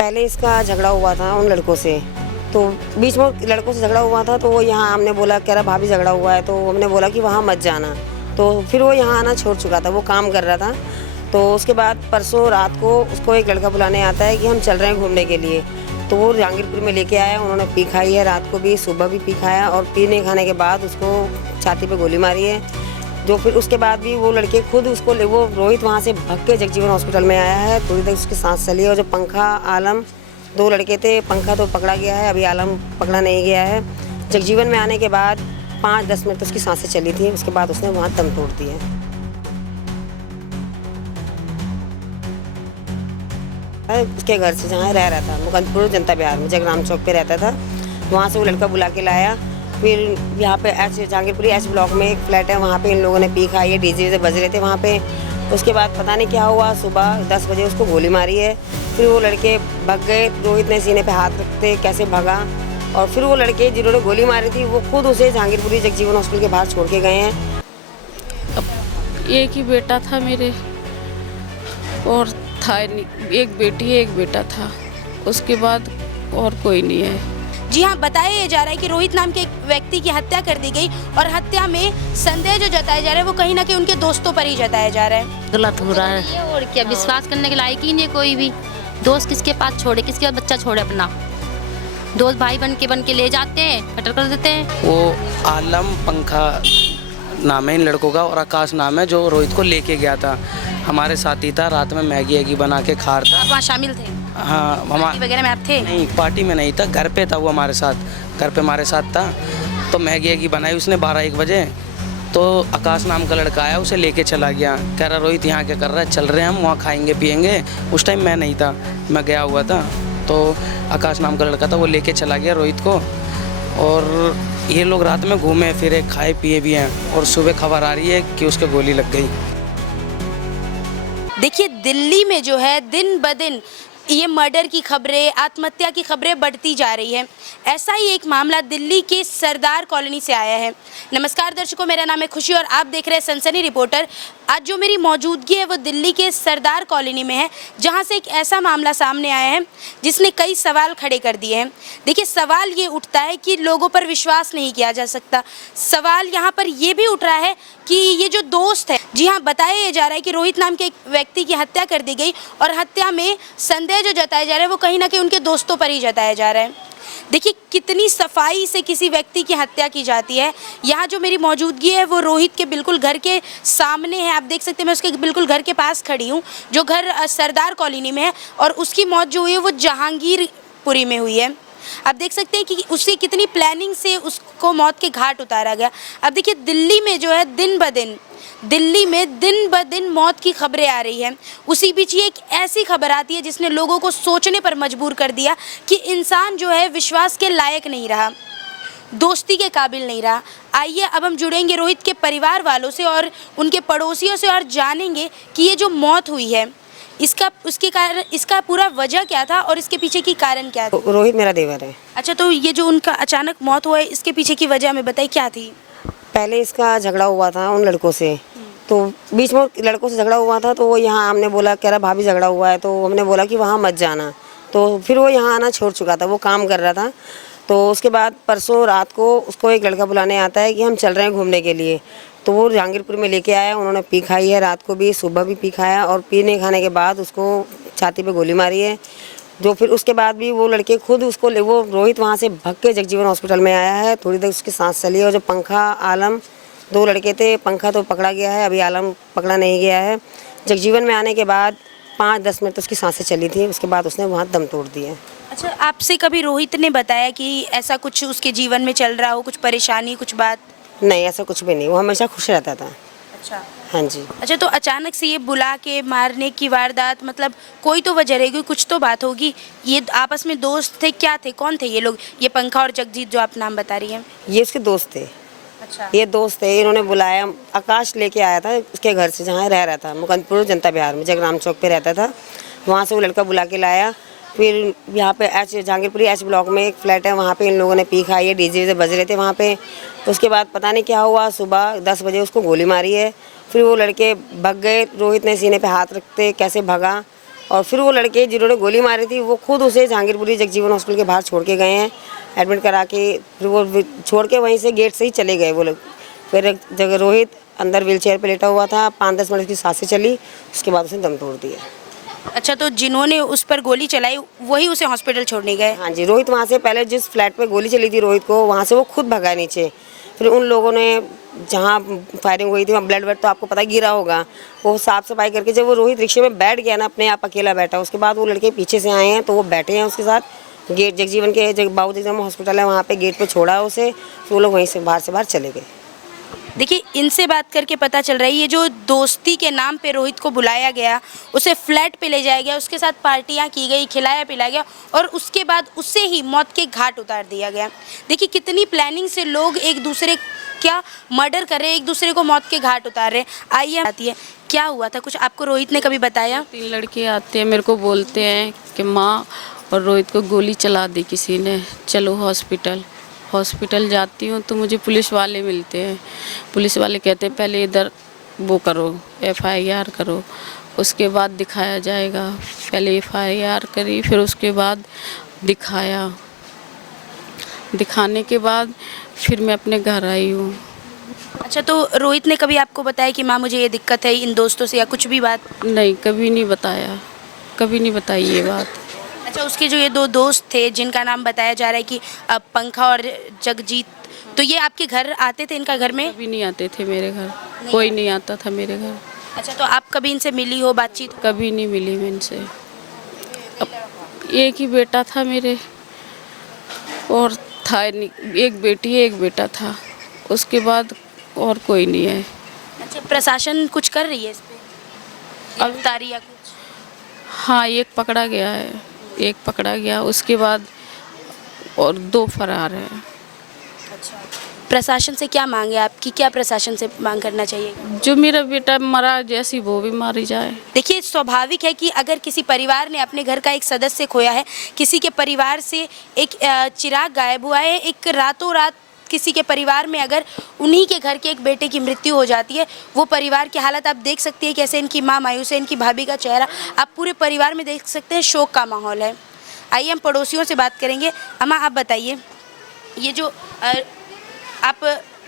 पहले इसका झगड़ा हुआ था उन लड़कों से, तो बीच में लड़कों से झगड़ा हुआ था, तो वो यहाँ हमने बोला कह रहा भाभी झगड़ा हुआ है, तो हमने बोला कि वहाँ मत जाना, तो फिर वो यहाँ आना छोड़ चुका था, वो काम कर रहा था। तो उसके बाद परसों रात को उसको एक लड़का बुलाने आता है कि हम चल रहे हैं घूमने के लिए, तो वो जहांगीरपुर में लेके आया, उन्होंने पी खाई है, रात को भी सुबह भी पी खाया, और पीने खाने के बाद उसको छाती पे गोली मारी है। जो फिर उसके बाद भी वो लड़के खुद उसको वो रोहित वहाँ से भाग के जगजीवन हॉस्पिटल में आया है, थोड़ी देर उसकी सांस चली है। और जो पंखा आलम 2 लड़के थे, पंखा तो पकड़ा गया है, अभी आलम पकड़ा नहीं गया है। जगजीवन में आने के बाद 5-10 मिनट उसकी सांसें चली थी, उसके बाद उसने वहाँ दम तोड़ दिया। उसके घर से जहाँ रह रहा था मुकंदपुर जनता बिहार में जगराम चौक पे रहता था, वहाँ से वो लड़का बुला के लाया। फिर यहाँ पे जहांगीरपुरी एच ब्लॉक में एक फ्लैट है, वहाँ पे इन लोगों ने पी खाई है, डीजे बज रहे थे वहाँ पे। उसके बाद पता नहीं क्या हुआ, सुबह 10 बजे उसको गोली मारी है। फिर वो लड़के भाग गए, रोहित ने सीने पे हाथ रखते कैसे भागा, और फिर वो लड़के जिन्होंने गोली मारी थी वो खुद उसे जहांगीरपुरी जगजीवन हॉस्पिटल के बाहर छोड़ के गए हैं। एक ही बेटा था मेरे, और था एक बेटी एक बेटा था, उसके बाद और कोई नहीं है। जी हाँ, बताया जा रहा है कि रोहित नाम के एक व्यक्ति की हत्या कर दी गई, और हत्या में संदेह जो जताया जा रहा है वो कहीं ना कहीं उनके दोस्तों पर ही जताया जा रहा है। गलत हो रहा है और क्या, विश्वास करने के लायक ही नहीं है कोई भी। दोस्त किसके पास छोड़े, किसके बच्चा छोड़े अपना, दोस्त भाई बन के ले जाते हैं, कटर कर देते हैं। वो आलम पंखा नाम है इन लड़कों का, और आकाश नाम है जो रोहित को लेके गया था, हमारे साथ ही था। रात में मैगी बना के खा रहा था। वहाँ शामिल थे? हाँ, पार्टी वगैरह में आप थे? नहीं, पार्टी में नहीं था, घर पे था वो हमारे साथ, घर पे हमारे साथ था। तो मैगी बनाई उसने 12-1 बजे, तो आकाश नाम का लड़का आया, उसे लेके चला गया, कह रहा रोहित यहाँ क्या कर रहा है, चल रहे हैं हम वहाँ खाएंगे पियेंगे। उस टाइम मैं नहीं था, मैं गया हुआ था। तो आकाश नाम का लड़का था, वो लेके चला गया रोहित को, और ये लोग रात में घूमे फिरे, खाए पिए भी हैं, और सुबह खबर आ रही है कि उसके गोली लग गई। देखिए, दिल्ली में जो है दिन ब दिन ये मर्डर की खबरें, आत्महत्या की खबरें बढ़ती जा रही है। ऐसा ही एक मामला दिल्ली के सरदार कॉलोनी से आया है। नमस्कार दर्शकों, मेरा नाम है खुशी और आप देख रहे हैं सनसनी रिपोर्टर। आज जो मेरी मौजूदगी है वो दिल्ली के सरदार कॉलोनी में है, जहां से एक ऐसा मामला सामने आया है जिसने कई सवाल खड़े कर दिए हैं। देखिए, सवाल ये उठता है कि लोगों पर विश्वास नहीं किया जा सकता। सवाल यहाँ पर ये भी उठ रहा है कि ये जो दोस्त है, जी हाँ, बताया जा रहा है कि रोहित नाम के एक व्यक्ति की हत्या कर दी गई, और हत्या में संदेह जो जताया जा रहा है वो कहीं ना कहीं उनके दोस्तों पर ही जताया जा रहा है। देखिए, कितनी सफाई से किसी व्यक्ति की हत्या की जाती है। यहाँ जो मेरी मौजूदगी है वो रोहित के बिल्कुल घर के सामने है, आप देख सकते हैं। मैं उसके बिल्कुल घर के पास खड़ी हूँ, जो घर सरदार कॉलोनी में है, और उसकी मौत जो हुई है वो जहांगीरपुरी में हुई है। आप देख सकते हैं कि उसकी कितनी प्लानिंग से उसको मौत के घाट उतारा गया। अब देखिए, दिल्ली में जो है दिल्ली में दिन ब दिन मौत की खबरें आ रही हैं। उसी बीच ये एक ऐसी खबर आती है जिसने लोगों को सोचने पर मजबूर कर दिया कि इंसान जो है विश्वास के लायक नहीं रहा, दोस्ती के काबिल नहीं रहा। आइए अब हम जुड़ेंगे रोहित के परिवार वालों से और उनके पड़ोसियों से, और जानेंगे कि ये जो मौत हुई है इसका पूरा वजह क्या था और इसके पीछे की कारण क्या था। रोहित मेरा देवर है। अच्छा, तो ये जो उनका अचानक मौत हुआ है, इसके पीछे की वजह हमें बताइए क्या थी। पहले इसका झगड़ा हुआ था उन लड़कों से, तो बीच में लड़कों से झगड़ा हुआ था, तो वो यहाँ हमने बोला कह रहा भाभी झगड़ा हुआ है, तो हमने बोला कि वहाँ मत जाना, तो फिर वो यहाँ आना छोड़ चुका था, वो काम कर रहा था। तो उसके बाद परसों रात को उसको एक लड़का बुलाने आता है कि हम चल रहे हैं घूमने के लिए, तो वो जहांगीरपुर में लेके आया, उन्होंने पी खाई है, रात को भी सुबह भी पी खाया, और पीने खाने के बाद उसको छाती पे गोली मारी है। जो फिर उसके बाद भी वो लड़के खुद उसको वो रोहित वहाँ से भाग के जगजीवन हॉस्पिटल में आया है, थोड़ी देर उसकी सांस चली है। और जो पंखा आलम 2 लड़के थे, पंखा तो पकड़ा गया है, अभी आलम पकड़ा नहीं गया है। जगजीवन में आने के बाद 5-10 मिनट उसकी सांसें चली थी, उसके बाद उसने वहाँ दम तोड़ दिया। अच्छा, आपसे कभी रोहित ने बताया कि ऐसा कुछ उसके जीवन में चल रहा हो, कुछ परेशानी, कुछ बात? नहीं, ऐसा कुछ भी नहीं, वो हमेशा खुश रहता था। अच्छा, हाँ जी। अच्छा, तो अचानक से ये बुला के मारने की वारदात, मतलब कोई तो वजह रहेगी, कुछ तो बात होगी। ये आपस में दोस्त थे, क्या थे, कौन थे ये लोग, ये पंखा और जगजीत जो आप नाम बता रही हैं? ये उसके दोस्त थे। अच्छा, ये दोस्त थे, इन्होंने बुलाया, आकाश लेके आया था उसके घर से जहाँ रह रहा था मुकंदपुर जनता बिहार में जगराम चौक पे रहता था, वहाँ से वो लड़का बुला के लाया। फिर यहाँ पे जहांगीरपुरी एच ब्लॉक में एक फ्लैट है, वहाँ पे इन लोगों ने पी खाई है, डीजे बज रहे थे वहाँ पे। उसके बाद पता नहीं क्या हुआ, सुबह 10 बजे उसको गोली मारी है। फिर वो लड़के भाग गए, रोहित ने सीने पे हाथ रखते कैसे भागा, और फिर वो लड़के जिन्होंने गोली मारी थी वो खुद उसे जहांगीरपुरी जगजीवन हॉस्पिटल के बाहर छोड़ के गए हैं, एडमिट करा के। फिर वो छोड़ के वहीं से गेट से ही चले गए वो लोग। फिर एक जगह रोहित अंदर व्हीलचेयर पे लेटा हुआ था, 5-10 मिनट की सांसें चली, उसके बाद उसने दम तोड़ दिया। अच्छा, तो जिन्होंने उस पर गोली चलाई वही उसे हॉस्पिटल छोड़ने गए? हाँ जी, रोहित वहाँ से पहले जिस फ्लैट पे गोली चली थी रोहित को, वहाँ से वो खुद भगा नीचे। फिर उन लोगों ने जहाँ फायरिंग हुई थी वहाँ ब्लड तो आपको पता गिरा होगा, वो साफ सफाई करके जब वो रोहित रिक्शे में बैठ गया ना, अपने आप अकेला बैठा, उसके बाद वो लड़के पीछे से आए हैं तो वो बैठे हैं उसके साथ। गेट जगजीवन के बाबू जगजीवन हॉस्पिटल है वहाँ पे गेट पे छोड़ा उसे, तो वो लोग वहीं से बाहर चले गए। देखिए, इनसे बात करके पता चल रहा है ये जो दोस्ती के नाम पे रोहित को बुलाया गया, उसे फ्लैट पे ले जाया गया, उसके साथ पार्टियां की गई, खिलाया पिलाया गया और उसके बाद उसे ही मौत के घाट उतार दिया गया। देखिए कितनी प्लानिंग से लोग एक दूसरे क्या मर्डर कर रहे हैं, एक दूसरे को मौत के घाट उतार रहे हैं। आइए आती है, क्या हुआ था कुछ आपको रोहित ने कभी बताया? 3 लड़के आते हैं, मेरे को बोलते हैं कि माँ और रोहित को गोली चला दी किसी ने, चलो हॉस्पिटल जाती हूँ तो मुझे पुलिस वाले मिलते हैं। पुलिस वाले कहते हैं पहले इधर वो करो, FIR करो, उसके बाद दिखाया जाएगा। पहले FIR करी, फिर उसके बाद दिखाने के बाद फिर मैं अपने घर आई हूँ। अच्छा, तो रोहित ने कभी आपको बताया कि माँ मुझे ये दिक्कत है इन दोस्तों से, या कुछ भी बात? नहीं, कभी नहीं बताया, कभी नहीं बताई ये बात। अच्छा, उसके जो ये 2 दोस्त थे जिनका नाम बताया जा रहा है कि पंखा और जगजीत, तो ये आपके घर आते थे इनका घर में? कभी नहीं आते थे मेरे घर, कोई नहीं आता था मेरे घर। अच्छा, तो आप कभी इनसे मिली हो, बातचीत? कभी नहीं मिली मैं इनसे। अब एक ही बेटा था मेरे, और था एक बेटी एक बेटा था, उसके बाद और कोई नहीं है। अच्छा, प्रशासन कुछ कर रही है इस पे, गिरफ्तारी या कुछ? हाँ, एक पकड़ा गया, उसके बाद और 2 फरार हैं। प्रशासन से क्या मांगे आपकी, क्या प्रशासन से मांग करना चाहिए? जो मेरा बेटा मरा जैसी वो भी मारी जाए। देखिए, स्वाभाविक है कि अगर किसी परिवार ने अपने घर का एक सदस्य खोया है, किसी के परिवार से एक चिराग गायब हुआ है, एक रातों रात किसी के परिवार में अगर उन्हीं के घर के एक बेटे की मृत्यु हो जाती है, वो परिवार की हालत आप देख सकती है, कैसे इनकी माँ मायूस है, इनकी भाभी का चेहरा आप पूरे परिवार में देख सकते हैं, शोक का माहौल है। आइए हम पड़ोसियों से बात करेंगे। अम्मा, आप बताइए, ये जो आप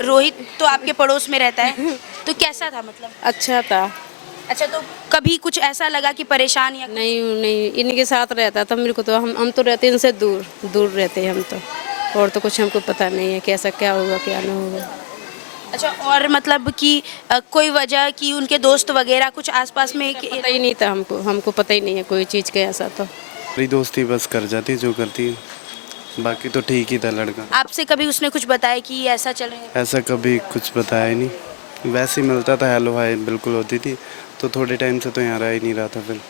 रोहित तो आपके पड़ोस में रहता है, तो कैसा था, मतलब? अच्छा था। अच्छा, तो कभी कुछ ऐसा लगा कि परेशान या नहीं, इनके साथ रहता था। मेरे को तो हम तो रहते इनसे दूर रहते हैं हम तो, और तो कुछ हमको पता नहीं है कैसा क्या होगा क्या ना होगा। अच्छा, और मतलब कि कोई वजह कि उनके दोस्त वगैरह कुछ आसपास में पता ही नहीं था हमको पता ही नहीं है कोई चीज़ का ऐसा। तो मेरी दोस्ती बस कर जाती जो करती, बाकी तो ठीक ही था लड़का। आपसे कभी उसने कुछ बताया कि ऐसा चल रहा है? ऐसा कभी कुछ बताया ही नहीं, वैसे ही मिलता था, हेलो हाय बिल्कुल होती थी, तो थोड़े टाइम से तो यहाँ रह ही नहीं रहा था। फिर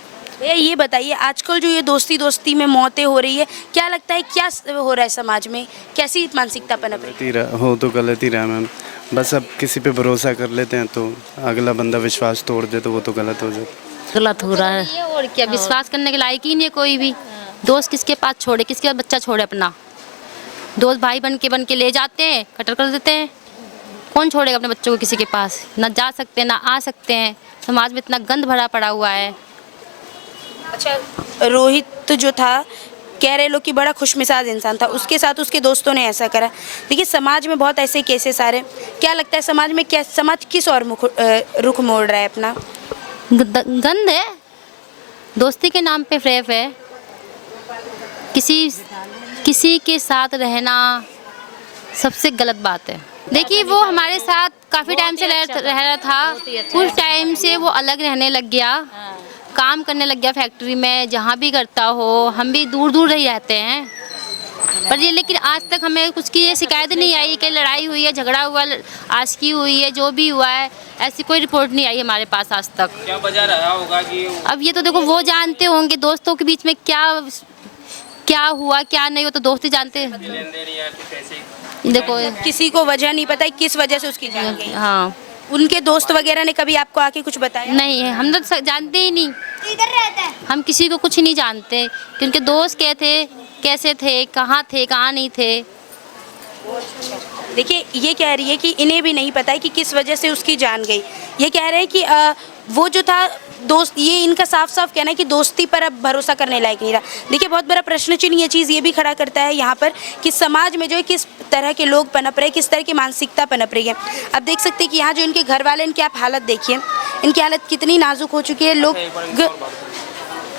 भैया ये बताइए, आजकल जो ये दोस्ती में मौतें हो रही है, क्या लगता है क्या हो रहा है समाज में, कैसी मानसिकता पनप रही है? हो तो गलत ही रहा मैम, बस अब किसी पे भरोसा कर लेते हैं तो अगला बंदा विश्वास तोड़ दे तो वो तो गलत हो जाता। गलत हो रहा है और क्या, विश्वास करने के लायक ही नहीं है कोई भी। दोस्त किसके पास छोड़े, किसके बच्चा छोड़े अपना? दोस्त भाई बन के ले जाते हैं, कटर कर देते हैं। कौन छोड़ेगा अपने बच्चों को किसी के पास? ना जा सकते हैं ना आ सकते हैं, समाज में इतना गंद भरा पड़ा हुआ है। अच्छा, रोहित जो था, कह रहे लोग कि बड़ा खुशमिजाज इंसान था, उसके साथ उसके दोस्तों ने ऐसा करा। देखिए, समाज में बहुत ऐसे केसेस आ रहे हैं। क्या लगता है समाज में समाज किस और रुख मोड़ रहा है अपना? गंद है, दोस्ती के नाम पे फ्रेब है, किसी के साथ रहना सबसे गलत बात है। देखिए, वो हमारे साथ काफ़ी टाइम से रह रहा था, कुछ टाइम से वो अलग रहने लग गया, काम करने लग गया फैक्ट्री में, जहाँ भी करता हो। हम भी दूर ही रहते हैं, पर ये लेकिन आज तक हमें कुछ की ये शिकायत नहीं आई कि लड़ाई हुई है, झगड़ा हुआ, आशिकी हुई है, जो भी हुआ है, ऐसी कोई रिपोर्ट नहीं आई हमारे पास आज तक। क्या वजह रहा होगा कि अब ये तो देखो वो जानते होंगे दोस्तों के बीच में क्या हुआ क्या नहीं, वो तो दोस्त ही जानते हैं। देखो, किसी को वजह नहीं पता किस वजह से उसकी जान गई। हाँ, उनके दोस्त वगैरह ने कभी आपको आके कुछ बताया? नहीं है, हम तो जानते ही नहीं, हम किसी को कुछ नहीं जानते कि उनके दोस्त क्या थे, कैसे थे, कहाँ नहीं थे। देखिए ये कह रही है कि इन्हें भी नहीं पता है कि किस वजह से उसकी जान गई। ये कह रहे हैं कि वो जो था दोस्त, ये इनका साफ साफ कहना है कि दोस्ती पर अब भरोसा करने लायक नहीं रहा। देखिए बहुत बड़ा प्रश्न चिन्ह ये चीज़ ये भी खड़ा करता है यहाँ पर कि समाज में जो है किस तरह के लोग पनप रहे, किस तरह की मानसिकता पनप रही है। अब देख सकते हैं कि यहाँ जो इनके घर वाले, इनकी आप हालत देखिए, इनकी हालत कितनी नाजुक हो चुकी है।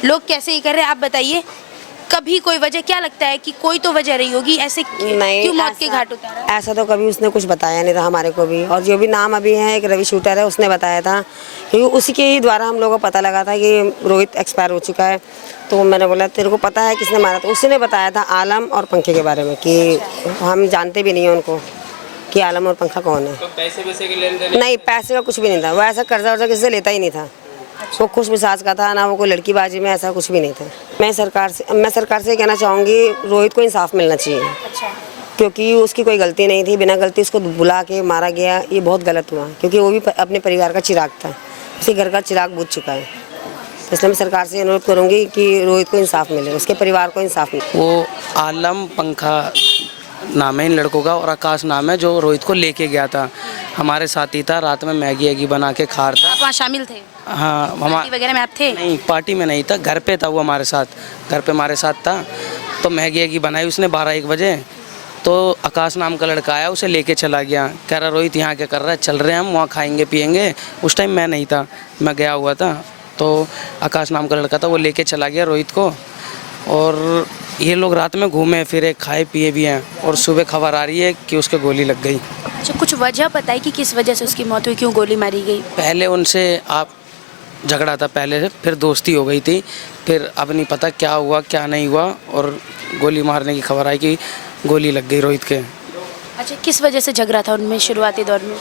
लोग कैसे ये कर रहे हैं आप बताइए। कभी कोई वजह, क्या लगता है कि कोई तो वजह रही होगी, ऐसे क्यों मौत के घाट उतारा? ऐसा तो कभी उसने कुछ बताया नहीं था हमारे को भी। और जो भी नाम अभी है, एक रवि शूटर है, उसने बताया था, क्योंकि उसी के ही द्वारा हम लोगों को पता लगा था कि रोहित एक्सपायर हो चुका है। तो मैंने बोला तेरे को पता है किसने मारा? तो उसने बताया था आलम और पंखे के बारे में, कि हम जानते भी नहीं हैं उनको कि आलम और पंखा कौन है। तो पैसे वैसे के लेन देन? नहीं, पैसे का कुछ भी नहीं था। वो ऐसा कर्जा वर्जा किसी से लेता ही नहीं था। वो खुश मिजाज का था, ना वो कोई लड़कीबाजी में, ऐसा कुछ भी नहीं था। मैं सरकार से कहना चाहूँगी, रोहित को इंसाफ मिलना चाहिए। क्योंकि उसकी कोई गलती नहीं थी, बिना गलती उसको बुला के मारा गया, ये बहुत गलत हुआ। क्योंकि वो भी अपने परिवार का चिराग था, उसके घर का चिराग बुझ चुका है। तो इसलिए मैं सरकार से अनुरोध करूँगी कि रोहित को इंसाफ मिले, उसके परिवार को इंसाफ मिले। वो आलम पंखा नाम है इन लड़कों का, और आकाश नाम है जो रोहित को लेके गया था। हमारे साथ ही था, रात में मैगी बना के खा रहा था। आप वहाँ शामिल थे? हाँ, पार्टी वगैरह में आप थे? नहीं, पार्टी में नहीं था, घर पे था वो हमारे साथ, घर पे हमारे साथ था। तो मैगी बनाई उसने 12-1 बजे। तो आकाश नाम का लड़का आया, उसे लेके चला गया, कह रहा रोहित यहाँ क्या कर रहा है, चल रहे हैं हम वहाँ खाएंगे पिएंगे। उस टाइम मैं नहीं था, मैं गया हुआ था। तो आकाश नाम का लड़का था, वो लेके चला गया रोहित को। और ये लोग रात में घूमे फिरे, खाए पिए भी हैं। और सुबह खबर आ रही है कि उसके गोली लग गई। अच्छा, कुछ वजह पता है कि किस वजह से उसकी मौत हुई, क्यों गोली मारी गई? पहले उनसे आप झगड़ा था पहले से, फिर दोस्ती हो गई थी, फिर अब नहीं पता क्या हुआ क्या नहीं हुआ, और गोली मारने की खबर आई कि गोली लग गई रोहित के। अच्छा, किस वजह से झगड़ा था उनमें शुरुआती दौर में?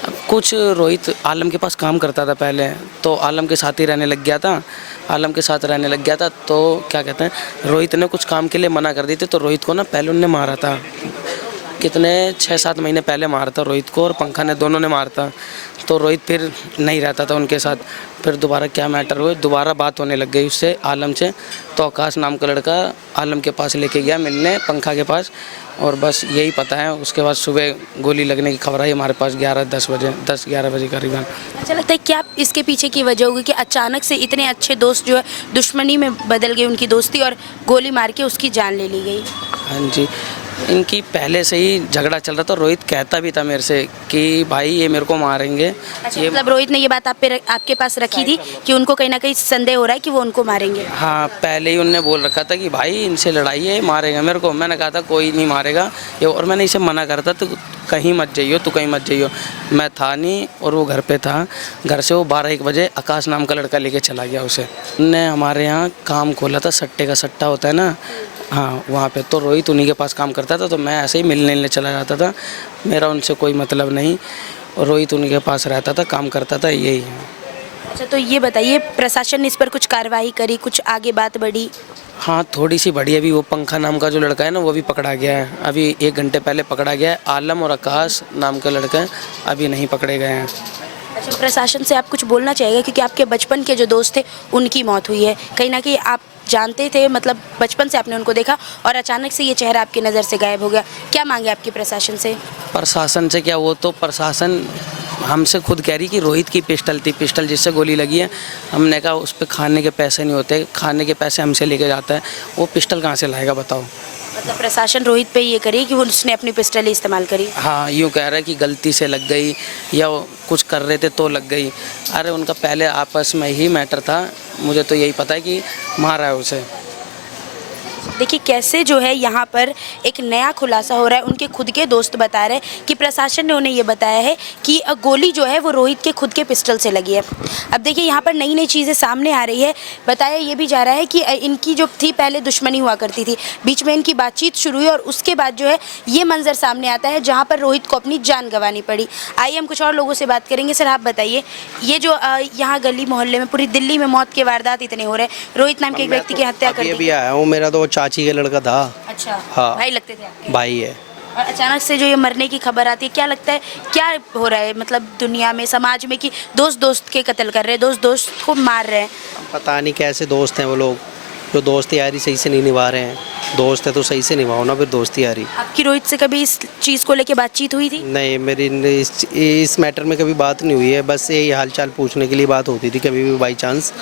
अब कुछ रोहित आलम के पास काम करता था पहले, तो आलम के साथ ही रहने लग गया था। आलम के साथ रहने लग गया था तो क्या कहते हैं, रोहित ने कुछ काम के लिए मना कर दी थी। तो रोहित को ना पहले उनने मारा था, कितने 6-7 महीने पहले मारा था रोहित को, और पंखा ने, दोनों ने मारा था। तो रोहित फिर नहीं रहता था उनके साथ। फिर दोबारा क्या मैटर हुआ, दोबारा बात होने लग गई उससे, आलम से। तो आकाश नाम का लड़का आलम के पास लेके गया मिलने, पंखा के पास, और बस यही पता है। उसके बाद सुबह गोली लगने की खबर आई हमारे पास 10-11 बजे करीबन। अच्छा लगता है क्या इसके पीछे की वजह होगी कि अचानक से इतने अच्छे दोस्त जो है दुश्मनी में बदल गई उनकी दोस्ती, और गोली मार के उसकी जान ले ली गई? हाँ जी, इनकी पहले से ही झगड़ा चल रहा था। रोहित कहता भी था मेरे से कि भाई ये मेरे को मारेंगे। अच्छा, मतलब रोहित ने ये बात आपके पास रखी थी कि उनको कहीं ना कहीं संदेह हो रहा है कि वो उनको मारेंगे? हाँ, पहले ही उनने बोल रखा था कि भाई इनसे लड़ाई है, मारेगा मेरे को। मैंने कहा था कोई नहीं मारेगा ये, और मैंने इसे मना करता तो कहीं मत जाइयो, तू कहीं मत जाइयो। मैं था नहीं, और वो घर पे था। घर से वो 12-1 बजे आकाश नाम का लड़का लेके चला गया उसे। उनने हमारे यहाँ काम खोला था, सट्टे का सट्टा होता है ना, हाँ वहाँ पे। तो रोहित उन्हीं के पास काम करता था, तो मैं ऐसे ही मिलने चला जाता था। मेरा उनसे कोई मतलब नहीं, और रोहित उन्हीं के पास रहता था, काम करता था, यही है। अच्छा, तो ये बताइए प्रशासन ने इस पर कुछ कार्रवाई करी, कुछ आगे बात बढ़ी? हाँ, थोड़ी सी बढ़ी। अभी वो पंखा नाम का जो लड़का है ना, वो भी पकड़ा गया है। अभी 1 घंटे पहले पकड़ा गया है। आलम और आकाश नाम का लड़का है, अभी नहीं पकड़े गए हैं। अच्छा, प्रशासन से आप कुछ बोलना चाहिएगा, क्योंकि आपके बचपन के जो दोस्त थे उनकी मौत हुई है, कहीं ना कहीं आप जानते थे, मतलब बचपन से आपने उनको देखा, और अचानक से ये चेहरा आपकी नज़र से गायब हो गया। क्या मांगे आपकी प्रशासन से? प्रशासन से क्या, वो तो प्रशासन हमसे खुद कह रही कि रोहित की पिस्टल थी, पिस्टल जिससे गोली लगी है। हमने कहा उस पर खाने के पैसे नहीं होते, खाने के पैसे हमसे लेके जाता है, वो पिस्टल कहाँ से लाएगा बताओ? मतलब प्रशासन रोहित पे ये करी कि उसने अपनी पिस्टल ही इस्तेमाल करी? हाँ, यूँ कह रहा है कि गलती से लग गई, या कुछ कर रहे थे तो लग गई। अरे उनका पहले आपस में ही मैटर था, मुझे तो यही पता है कि मारा है उसे। देखिए कैसे जो है यहाँ पर एक नया खुलासा हो रहा है। उनके खुद के दोस्त बता रहे हैं कि प्रशासन ने उन्हें ये बताया है कि गोली जो है वो रोहित के खुद के पिस्टल से लगी है। अब देखिए यहाँ पर नई नई चीज़ें सामने आ रही है। बताया ये भी जा रहा है कि इनकी जो थी पहले दुश्मनी हुआ करती थी, बीच में इनकी बातचीत शुरू हुई, और उसके बाद जो है ये मंजर सामने आता है जहाँ पर रोहित को अपनी जान गंवानी पड़ी। आइए हम कुछ और लोगों से बात करेंगे। सर आप बताइए, ये जो यहाँ गली मोहल्ले में पूरी दिल्ली में मौत के वारदात इतने हो रहे हैं, रोहित नाम के एक व्यक्ति की हत्या कर दी। अभी आया हूँ, मेरा तो चाची के लड़का था। अच्छा, हाँ, भाई लगते थे आपके? भाई है। और अचानक से जो ये मरने की खबर आती है, क्या लगता है क्या हो रहा है मतलब दुनिया में, समाज में, कि दोस्त दोस्त के कत्ल कर रहे हैं, दोस्त दोस्त को मार रहे हैं? पता नहीं कैसे दोस्त हैं वो लोग, जो दोस्ती यारी सही से नहीं निभा रहे हैं। दोस्त है तो सही से निभाओ ना फिर दोस्ती यारी। आपकी रोहित से कभी इस चीज़ को लेके बातचीत हुई थी? नहीं, मेरी इस मैटर में कभी बात नहीं हुई है, बस यही हाल चाल पूछने के लिए बात होती थी कभी भी बाई चांस,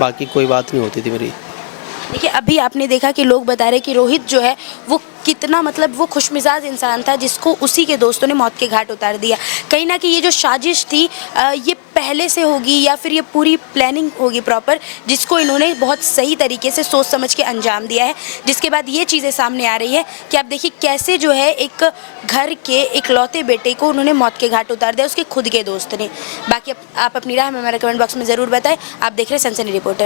बाकी कोई बात नहीं होती थी मेरी। देखिए, अभी आपने देखा कि लोग बता रहे कि रोहित जो है वो कितना मतलब वो खुशमिजाज इंसान था जिसको उसी के दोस्तों ने मौत के घाट उतार दिया। कहीं ना कहीं ये जो साजिश थी ये पहले से होगी या फिर ये पूरी प्लानिंग होगी प्रॉपर, जिसको इन्होंने बहुत सही तरीके से सोच समझ के अंजाम दिया है, जिसके बाद ये चीज़ें सामने आ रही है कि आप देखिए कैसे जो है एक घर के इकलौते बेटे को उन्होंने मौत के घाट उतार दिया उसके खुद के दोस्त ने। बाकी आप अपनी राय हमें हमारे कमेंट बॉक्स में ज़रूर बताएं। आप देख रहे हैं सनसनी रिपोर्टर।